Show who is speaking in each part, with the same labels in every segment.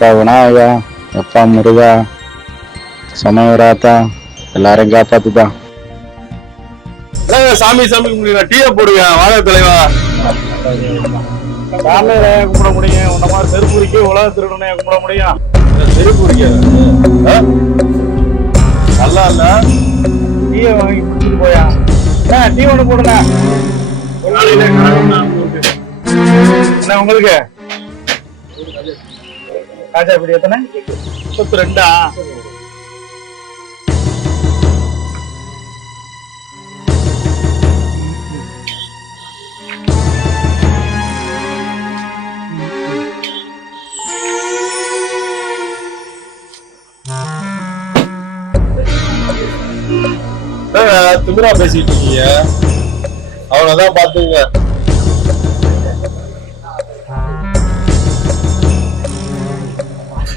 Speaker 1: அப்பா விநாயகா அப்பா முருகா சமயராத்தா எல்லாரையும்
Speaker 2: என்னங்க சாமி சாமி கும்பிடுங்க டீயை போடுங்க வாழ தலைவா.
Speaker 3: சாமியில கும்பிட முடியும்? உன்ன மாதிரி செருப்புரிக்கு உலக திருடனை கும்பிட முடியும்?
Speaker 2: செருப்பு குடிக்க நல்லா இல்ல?
Speaker 3: டீயை வாங்கி குடிச்சிட்டு போயா? டீ ஒண்ணு போடுங்க.
Speaker 2: உங்களுக்கு.
Speaker 3: என்ன காஜா பிடி எத்தனை? முப்பத்தி ரெண்டா
Speaker 2: திமிரா பேசிட்டு இருக்கீங்க? அவனதான் பாத்துங்க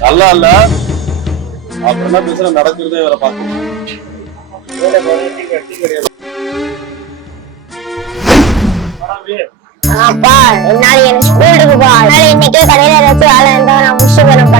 Speaker 2: நல்லா இல்ல. அப்புறம் என்ன பேசுற நடக்கிறதே வேற பார்க்கணும்.
Speaker 4: அப்பா என்னால எனக்கு ஸ்கூலுக்கு போ. அதனால இன்னைக்கே கடையில ஏதாச்சும் வேலை இருந்தா நான் முடிச்சு போறேன்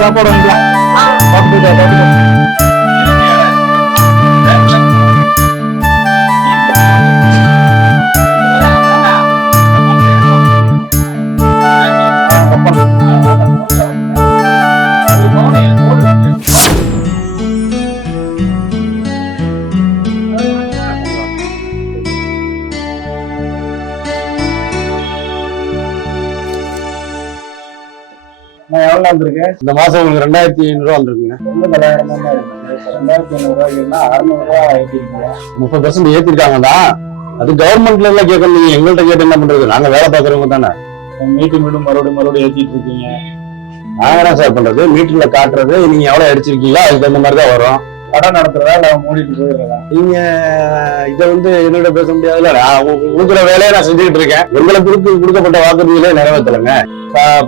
Speaker 3: சாப்பாடு வாங்கிக்கலாம். எவ்வளோ வந்திருக்கு
Speaker 2: இந்த மாசம் உங்களுக்கு ரெண்டாயிரத்தி ஐநூறு ரூபா வந்துருக்குங்க
Speaker 3: ரெண்டாயிரத்தி அறுநூறுவா ஏற்றிருக்கீங்க
Speaker 2: முப்பது பர்சன்ட் ஏத்திருக்காங்க தான் அது கவர்மெண்ட்ல எல்லாம் கேட்கணும். நீங்க எங்கள்கிட்ட கேட்டு என்ன பண்றது? நாங்க வேலை பாக்குறவங்க தானே.
Speaker 3: மீண்டும் மீண்டும் மறுபடியும் மறுபடியும் ஏற்றிட்டு இருக்கீங்க
Speaker 2: நாங்க என்ன சார் பண்றது மீட்டர்ல காட்டுறது. நீங்க எவ்வளவு அடிச்சிருக்கீங்களோ அதுக்கு தகுந்த மாதிரி தான் வரும்.
Speaker 3: கடை நடத்துறதா இல்லை மூடிட்டு போயிடுறதா
Speaker 2: நீங்க இதை வந்து என்னோட பேச முடியாதுல்ல? நான் கொடுக்குற வேலையை நான் செஞ்சுக்கிட்டு இருக்கேன். எங்களுக்கு கொடுத்து கொடுக்கப்பட்ட வாக்குறுதிகளே நிறைவேற்றலைங்க.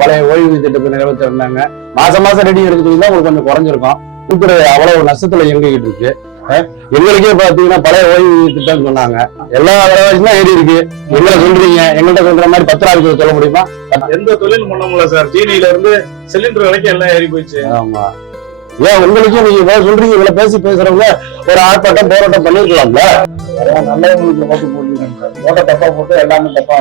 Speaker 2: பழைய ஓய்வு திட்டத்தை நிறைவேற்றிருந்தாங்க. மாசம் மாசம் ரெடி எடுத்துக்கிட்டீங்கன்னா உங்களுக்கு கொஞ்சம் குறைஞ்சிருக்கும். கொடுக்குற அவ்வளவு நஷ்டத்துல இயங்கிக்கிட்டு இருக்கு. எங்களுக்கே பாத்தீங்கன்னா பழைய ஓய்வு திட்டம் சொன்னாங்க. எல்லா விலைவாசியும் தான் ஏறி இருக்கு. எங்களை சொல்றீங்க எங்கள்கிட்ட சொல்ற மாதிரி பத்திராவுக்கு சொல்ல முடியுமா?
Speaker 3: எந்த தொழில் பண்ண முடியல சார் ஜீனியில இருந்து சிலிண்டர் வரைக்கும் எல்லாம் ஏறி போயிடுச்சு.
Speaker 2: ஆமா. ஏன் உங்களுக்கும் நீங்க இவ்வளவு சொல்றீங்க இவ்வளவு பேசி பேசுறவங்க ஒரு ஆர்ப்பாட்டம் போராட்டம் பண்ணிருக்கலாம்ல?
Speaker 3: நல்லவங்களுக்கு ஓட்டு சார் ஓட்ட தப்பா போட்டு எல்லாமே தப்பா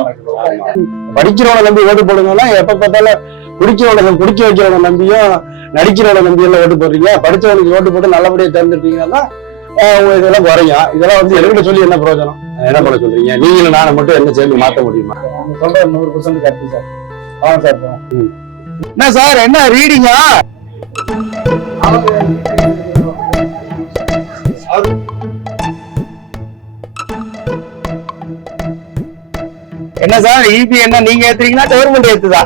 Speaker 2: படிக்கிறவனை நம்பி ஓட்டு போடுங்கன்னா எப்ப பார்த்தாலும் குடிக்கிறவனை குடிக்க வைக்கிறவனை நம்பியும் நடிக்கிறவனை நம்பி எல்லாம் ஓட்டு போடுறீங்க. படிச்சவனுக்கு ஓட்டு போட்டு நல்லபடியா உங்க இதெல்லாம் குறையும். இதெல்லாம் வந்து எதுக்கிட்ட சொல்லி என்ன பிரயோஜனம்? என்ன பண்ண சொல்றீங்க? நீங்களும் நானும் மட்டும் என்ன சேர்ந்து மாத்த முடியுமா?
Speaker 3: சொல்ற நூறு பர்சன்ட் கரெக்ட் சார். ஆமாம் சார்.
Speaker 2: என்ன சார் என்ன ரீடிங்கா
Speaker 5: என்ன சார் இபி என்ன? நீங்க ஏத்துறீங்களா? கவர்மெண்ட் ஏத்துதா?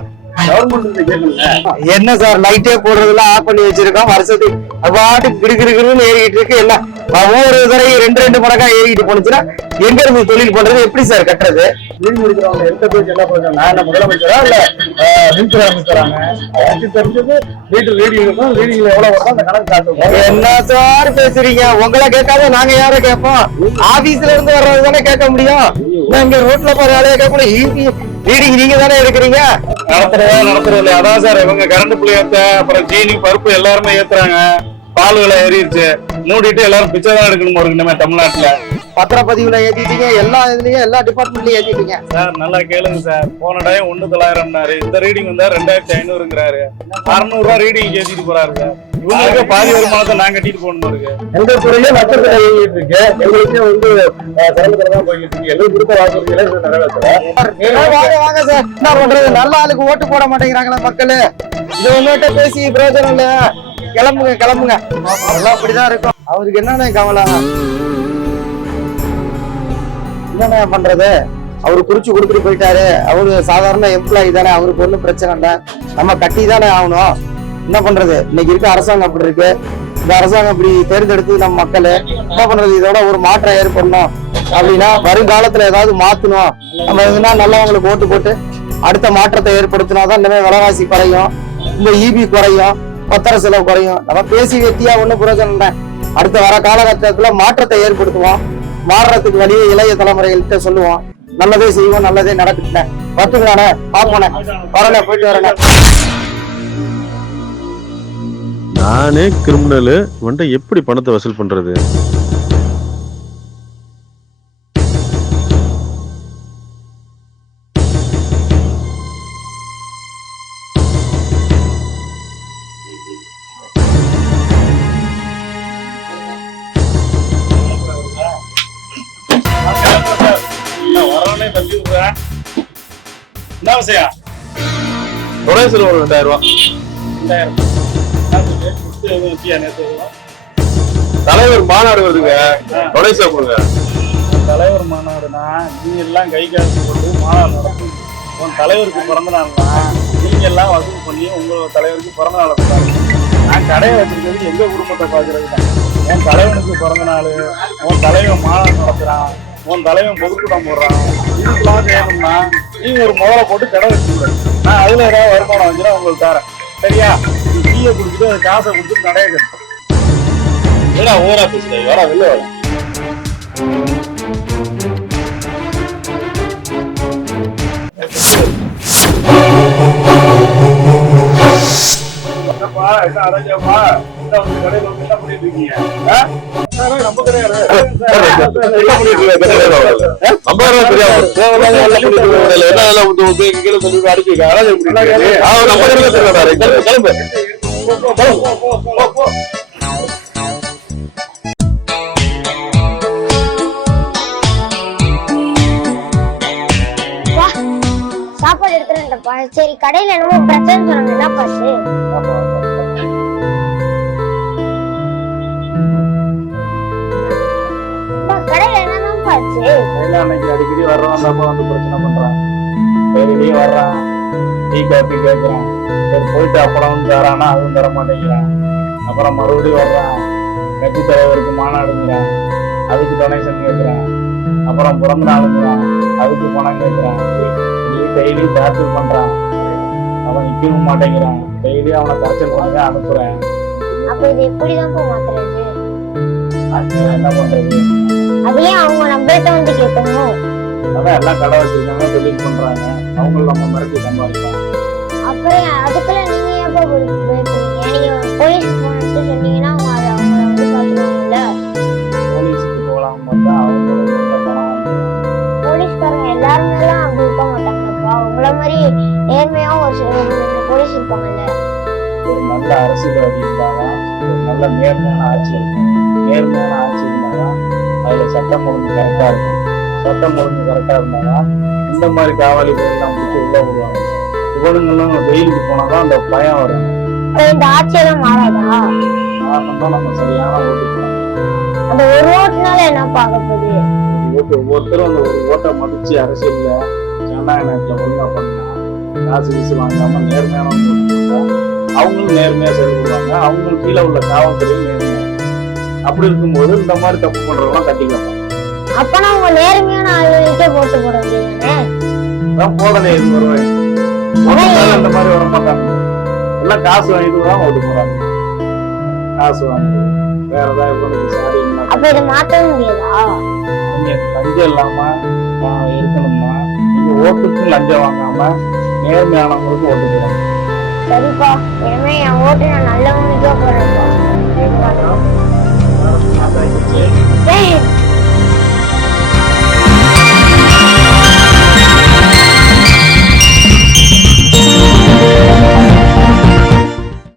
Speaker 5: என்ன சார் லைட்டே போடுறதுல ஆஃப் பண்ணி வச்சிருக்கோம். வருஷத்துக்கு பாட்டு பாட்டுக்கு ஏறிக்கிட்டு இருக்கு. எல்லாம் ஒவ்வொரு தடவை ரெண்டு ரெண்டு மடக்கா ஏறிக்கிட்டு போனுச்சுன்னா எங்க இருந்து தொழில் பண்றது? எப்படி சார் கட்டுறது?
Speaker 3: வீடு முடிக்கிறவங்க எந்த பேச்சு என்ன பண்ணுறாங்க நான் முதலமைச்சரா இல்ல மின்துறை அமைச்சராங்க? எனக்கு தெரிஞ்சது வீட்டு ரீடிங் இருக்கும் ரீடிங்ல எவ்வளவு வருதோ அந்த கணக்கு காட்டுவோம்.
Speaker 5: என்ன சார் பேசுறீங்க? உங்களை கேட்காத நாங்க யாரை கேட்போம்? ஆபீஸ்ல இருந்து வர்றது தானே கேட்க முடியும். இங்க ரோட்ல போற ஆளைய கேட்கணும் இபி ரீடிங் நீங்க தானே எடுக்கிறீங்க?
Speaker 3: நடத்துறதா நடத்துறது இல்லையா? அதான் சார் இவங்க கரண்ட் புள்ளி ஏத்த அப்புறம் ஜீனி பருப்பு எல்லாருமே ஏத்துறாங்க. பால் விலை ஏறிடுச்சு. மூடிட்டு எல்லாரும் பிச்சை தான் எடுக்கணும் ஒரு இனிமே தமிழ்நாட்டுல?
Speaker 5: பத்திரப்பதிவுல ஏத்திட்டீங்க எல்லா இதுலயும் எல்லா டிபார்ட்மெண்ட்லயும் ஏத்திட்டீங்க.
Speaker 3: சார் நல்லா கேளுங்க சார். போன டைம் ஒண்ணு தொள்ளாயிரம்னாரு. இந்த ரீடிங் வந்தா ரெண்டாயிரத்தி ஐநூறுங்கிறாரு. அறுநூறு ரூபா ரீடிங் ஏத்திட்டு போறாரு சார். இவங்களுக்கு பாதி வருமானத்தை நான் கட்டிட்டு போகணும் இருக்கு
Speaker 2: எங்க துறையும் நஷ்டத்துல இயங்கிட்டு இருக்கு. எங்களுக்கே வந்து சிரமத்துல தான் போய்கிட்டு இருக்கு. எங்களுக்கு கொடுத்த வாக்குறுதிகளை
Speaker 5: வாங்க வாங்க சார். என்ன பண்றது? நல்ல ஆளுக்கு ஓட்டு போட மாட்டேங்கிறாங்களா மக்களு. இது உங்ககிட்ட பேசி பிரயோஜனம் இல்ல கிளம்புங்க கிளம்புங்க. எல்லாம் அப்படிதான் இருக்கும். அவருக்கு என்னென்ன கவலை? என்னண்ணே பண்றது? அவரு குறிச்சு கொடுத்துட்டு போயிட்டாரு. அவரு சாதாரண எம்ப்ளாயி தானே அவருக்கு ஒண்ணும் பிரச்சனை இல்லை. நம்ம கட்டி தானே ஆகணும். என்ன பண்றது? இன்னைக்கு இருக்க அரசாங்கம் அப்படி இருக்கு. இந்த அரசாங்கம் இப்படி தேர்ந்தெடுத்து நம்ம மக்கள் என்ன பண்றது? இதோட ஒரு மாற்றம் ஏற்படணும். அப்படின்னா வருங்காலத்துல ஏதாவது மாத்தணும். நம்ம எதுனா நல்லவங்களுக்கு ஓட்டு போட்டு அடுத்த மாற்றத்தை ஏற்படுத்தினாதான் இனிமேல் விலைவாசி குறையும். இந்த ஈபி குறையும். பத்திர செலவு குறையும். நம்ம பேசி வெட்டியா ஒன்றும் பிரயோஜனம் இல்லை. அடுத்த வர காலகட்டத்துல மாற்றத்தை ஏற்படுத்துவோம். மாறுறதுக்கு வழியே இளைய தலைமுறைகள்கிட்ட சொல்லுவோம். நல்லதே செய்வோம் நல்லதே நடக்குதுண்ணே பார்த்துக்கலாண்ணே பார்ப்போண்ணே வரல போயிட்டு வரல
Speaker 6: நானே கிரிமினலு வந்துட்டு எப்படி பணத்தை வசூல் பண்றது?
Speaker 3: விஷயம்
Speaker 6: டொனேஷன் ஒரு ரெண்டாயிரம்
Speaker 3: எதுவும்?
Speaker 6: தலைவர் மாநாடு வருதுங்க. டொனேஷன் கொடுங்க.
Speaker 3: தலைவர் மாநாடுனா நீ எல்லாம் கை காசு போட்டு மாநாடு நடத்தும் உன் தலைவருக்கு பிறந்த நாள்னா நீங்க எல்லாம் வசூல் பண்ணி உங்க தலைவருக்கு பிறந்த நாள் கொண்டாடுங்க நான் கடையை வச்சிருக்கிறது எங்க குடும்பத்தை பாக்குறது தான். உன் தலைவனுக்கு பிறந்த நாள் உன் தலைவன் மாநாடு நடத்துறான் உன் தலைவன் பொதுக்கூட்டம் போடுறான். இதுக்கெல்லாம் செய்யணும்னா நீ ஒரு முதல போட்டு கடை வச்சுக்க நான் அதுல ஏதாவது வருமானம் வந்துடும் உங்களுக்கு தரேன். சரியா? நீ டீயை குடிச்சிட்டு அந்த காசை கொடுத்துட்டு கடையை கட்டு. ஏடா ஓரா பேசுறேன் வேற வெளில வர? என்னப்பா என்ன உங்க கடையில
Speaker 6: கிளம்பு
Speaker 4: சாப்பாடு எடுத்துட்டு சரி கடையில என்னமோ பிரச்சனை சொன்னாங்க. என்ன பாச்சு
Speaker 3: வர்றவன் தான் வந்து பிரச்சனை பண்றான் டெய்லி வர்றான் டீ காபி கேட்கறான் சரி போயிட்டு அப்பளம் தரானா அதுவும் தர மாட்டேங்கிறான். அப்புறம் மறுபடியும் வர்றான் கட்சி தலைவருக்கு மாநாடுங்கிறான் அதுக்கு டொனேஷன் கேட்கறான் அப்புறம் பிறந்த நாளுங்கிறான் அதுக்கு பணம் கேட்கறான் நீ டெய்லி டார்ச்சர் பண்றான். அவன் நிற்கவும் மாட்டேங்கிறான். டெய்லி அவனை கரைச்சல் பண்ணி அனுப்புறேன்.
Speaker 4: அப்ப இது எப்படிதான் போய் மாத்துறது
Speaker 3: என்ன பண்றது?
Speaker 4: அதையே அவங்க நம்மள்ட்ட வந்து கேட்கணும்.
Speaker 3: அதான் எல்லாம் கடை வச்சிருக்காங்க தொழில் பண்றாங்க. அவங்களும் நம்ம மிரட்டி சம்பாதிக்கலாம்
Speaker 4: அப்புறம் அதுக்குள்ள நீங்க எப்ப பேசுறீங்க? நீங்க போலீஸ் போனது சொன்னீங்கன்னா அவங்க அதை அவங்கள வந்து பாத்துருவாங்கல்ல
Speaker 3: போலீஸுக்கு போகலாம் பார்த்தா அவங்களும் ரொம்ப பணம் வாங்கிடுவாங்க.
Speaker 4: போலீஸ்காரங்க எல்லாருமே எல்லாம் அப்படி இருக்க மாட்டாங்கப்பா. உங்கள மாதிரி நேர்மையா ஒரு சில ஒரு ரெண்டு போலீஸ் இருப்பாங்கல்ல.
Speaker 3: ஒரு நல்ல அரசியல்வாதி இருந்தாதான் ஒரு நல்ல நேர்மையான ஆட்சி இருக்கும் நேர்மையான ஆட்சி இருந்தாதான் அதுல சட்டம் ஒழுங்கு கரெக்டா இருக்கும். சட்டம் ஒழுங்கு கரெக்டா இருந்தாதான் இந்த மாதிரி காவலி பேர்லாம் பிடிச்சி உள்ள விடுவாங்க இவனுங்களும் வெயிலுக்கு போனாதான் அந்த பயம் வரும்.
Speaker 4: இந்த ஆட்சியெல்லாம் மாறாதா?
Speaker 3: தான் நம்ம சரியான ஓட்டு.
Speaker 4: அந்த ஒரு ஓட்டுனால என்ன பார்க்க போகுது?
Speaker 3: ஓட்டு ஒவ்வொருத்தரும் அந்த ஒரு ஓட்டை மதிச்சு அரசியல்ல ஜனநாயக நாட்டுல ஒழுங்கா பண்ணா காசு வீசு வாங்காம நேர்மையான அவங்களும் நேர்மையா செயல்படுவாங்க அவங்களுக்கு கீழே உள்ள காவல்துறையும் நேர்மையா. அப்படி இருக்கும்போது இந்த மாதிரி தப்பு பண்றவங்களாம் கட்டி வைப்பாங்க
Speaker 4: அப்பனா உங்க நேர்மையான ஆளுகளுக்கே போட்டு போட வேண்டியதானே
Speaker 3: அதான் போடலை இது வருவேன் இந்த மாதிரி வர மாட்டாங்க. எல்லாம் காசு வாங்கிட்டு தான் ஓட்டு போறாங்க காசு வாங்கி வேற ஏதாவது சாரி
Speaker 4: அப்ப இதை மாத்தவே முடியாதா?
Speaker 3: நீங்க லஞ்சம் இல்லாம இருக்கணும்னா நீங்க ஓட்டுக்கும் லஞ்சம் வாங்காம நேர்மையானவங்களுக்கு ஓட்டு போடணும்.
Speaker 4: சரிப்பா. இனிமே என் ஓட்டு நான் நல்லவனுக்கே போடுறேன்ப்பா
Speaker 3: வரணும்